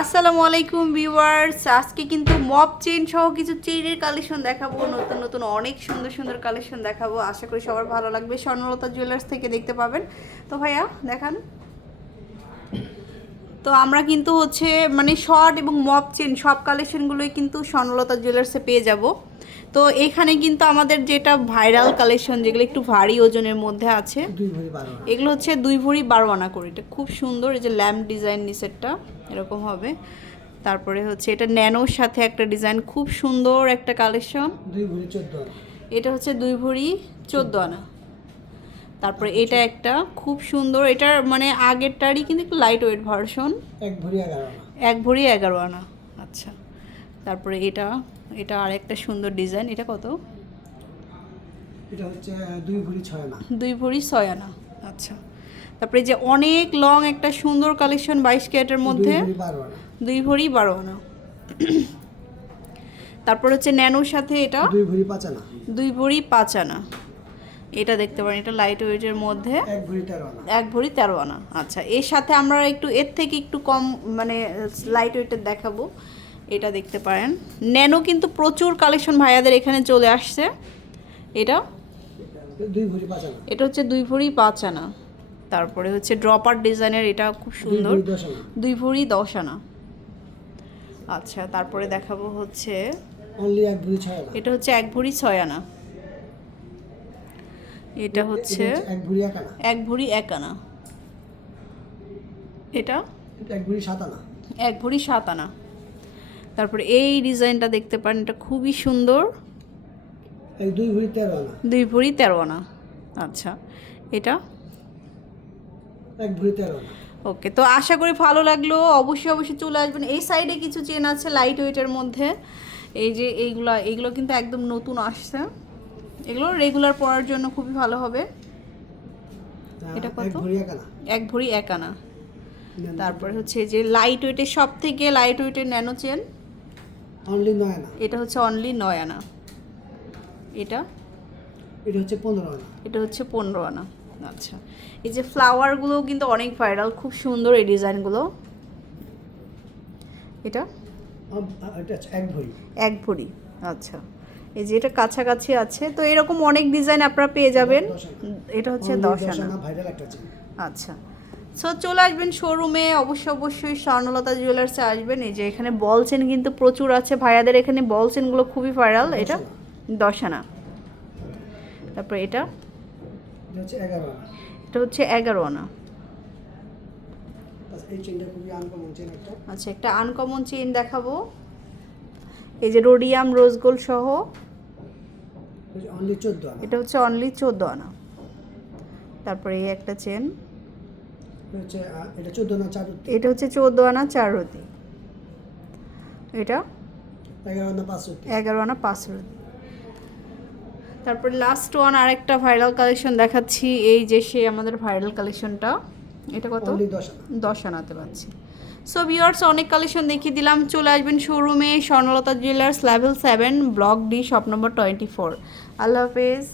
আসসালামু আলাইকুম ভিউয়ার্স। আজকে কিন্তু মপ চেন সহ কিছু চেইনের কালেকশন দেখাবো। নতুন নতুন অনেক সুন্দর সুন্দর কালেকশন দেখাবো। আশা করি সবার ভালো লাগবে। স্বর্ণলতা জুয়েলার্স থেকে দেখতে পাবেন। তো ভাইয়া, দেখান। তো আমরা কিন্তু হচ্ছে মানে শর্ট এবং মপ চেন সব কালেকশনগুলোই কিন্তু স্বর্ণলতা জুয়েলার্সে পেয়ে যাব। তো এখানে কিন্তু আমাদের যেটা ভাইরাল কালেকশন যেগুলো একটু ভারী ওজনের মধ্যে আছে। এগুলো হচ্ছে দুই ভরি বারো আনা করে। এটা খুব সুন্দর এই যে ল্যাম্প ডিজাইন নিচেরটা এরকম হবে। তারপরে হচ্ছে এটা ন্যানোর সাথে একটা ডিজাইন খুব সুন্দর একটা কালেকশন। এটা হচ্ছে দুই ভরি চোদ্দ আনা। তারপরে এটা একটা খুব সুন্দর এটার মানে আগেরটারই কিন্তু একটু লাইট ওয়েট ভার্সন এক ভরি এগারো আনা। এক ভরি এগারো আনা। তারপরে এটা এটা আর একটা সুন্দর ডিজাইন এটা কত? এটা হচ্ছে দুই ভরি ছয় আনা। দুই ভরি ছয় আনা আচ্ছা। তারপরে যে অনেক লং একটা সুন্দর কালেকশন বাইশ ক্যারেটের মধ্যে? দুই ভরি বারো আনা। তারপর হচ্ছে ন্যানোর সাথে এটা? দুই ভরি পাঁচ আনা। দুই ভরি পাঁচ আনা। এটা দেখতে পারেন এটা লাইট ওয়েটের মধ্যে? এক ভরি তেরো আনা। এক ভরি তেরো আনা আচ্ছা। এর সাথে আমরা একটু এর থেকে একটু কম মানে লাইট ওয়েটের দেখাবো। এটা দেখতে পারেন। ন্যানো কিন্তু প্রচুর কালেকশন ভাইয়াদের এখানে চলে আসছে। এটা? এটা হচ্ছে দুই ভরি পাঁচ আনা। তারপরে হচ্ছে ড্রপার ডিজাইনের এটা খুব সুন্দর। দুই ভরি দশ আনা। আচ্ছা তারপরে দেখাবো হচ্ছে অনলি এক ভরি ছয় আনা। এটা হচ্ছে এক ভরি ছয় আনা। এটা হচ্ছে এক ভরি এক আনা। এটা এক ভরি সাত আনা। এক ভরি সাত আনা। তারপরে এই ডিজাইনটা দেখতে পারেন এটা খুবই সুন্দর। দুই ভরি তেরো আনা। দুই ভরি তেরো আনা। আচ্ছা এটা? এক ভরি তেরো আনা। ওকে তো আশা করি ভালো লাগল। অবশ্যই অবশ্যই চলে আসবেন। এই সাইডে কিছু চেন আছে লাইট ওয়েটের মধ্যে। এই যে এইগুলা এইগুলো কিন্তু একদম নতুন আসছে। এগুলো রেগুলার পরার জন্য খুবই ভালো হবে। এটা কত? এক এক ভরি এক আনা। তারপরে হচ্ছে যে লাইট ওয়েটের সব থেকে লাইট ওয়েটের ন্যানো চেন। অনলি নয় আনা এটা হচ্ছে অনলি নয় আনা এটা? এটা হচ্ছে পনেরো আনা। এটা হচ্ছে পনেরো আনা। আচ্ছা। এই যে ফ্লাওয়ারগুলো কিন্তু অনেক ভাইরাল খুব সুন্দর এই ডিজাইনগুলো এটা? এক ভরি। এক ভরি। আচ্ছা। এই যে এটা কাছাকাছি আছে তো এরকম অনেক ডিজাইন আপনারা পেয়ে যাবেন। এটা হচ্ছে দশ আনা। আচ্ছা। সো চলে আসবেন শোরুমে অবশ্যই অবশ্যই স্বর্ণলতা জুয়েলার্সে আসবেন। এই যে এখানে বল চেন কিন্তু প্রচুর আছে। ভাইয়াদের এখানে বল চেনগুলো খুবই ভাইরাল এটা দশ আনা তারপর এটা। এটা হচ্ছে এগারো আনা। আচ্ছা, আনকমন চেন একটা। আনকমন চেইন দেখাবো। এই যে রোডিয়াম রোজ গোল্ড সহ। এটা হচ্ছে অনলি চোদ্দ আনা। তারপরে এই একটা চেন হচ্ছে এটা চোদ্দ আনা চার এটা হচ্ছে চোদ্দ আনা চার রতি এটা? এগারো আনা পাঁচ রুটি। এগারো আনা পাঁচ রতি তারপরে লাস্ট ওয়ান আরেকটা ভাইরাল কালেকশন দেখাচ্ছি। এই যে সে আমাদের ভাইরাল কালেকশনটা এটা কত? দশ আনাতে পাচ্ছি। সো ভিউয়ার্স অনেক কালেকশন দেখিয়ে দিলাম। চলে আসবেন শোরুমে Swarnalata jewellers level seven block D shop number twenty four Allah হাফেজ।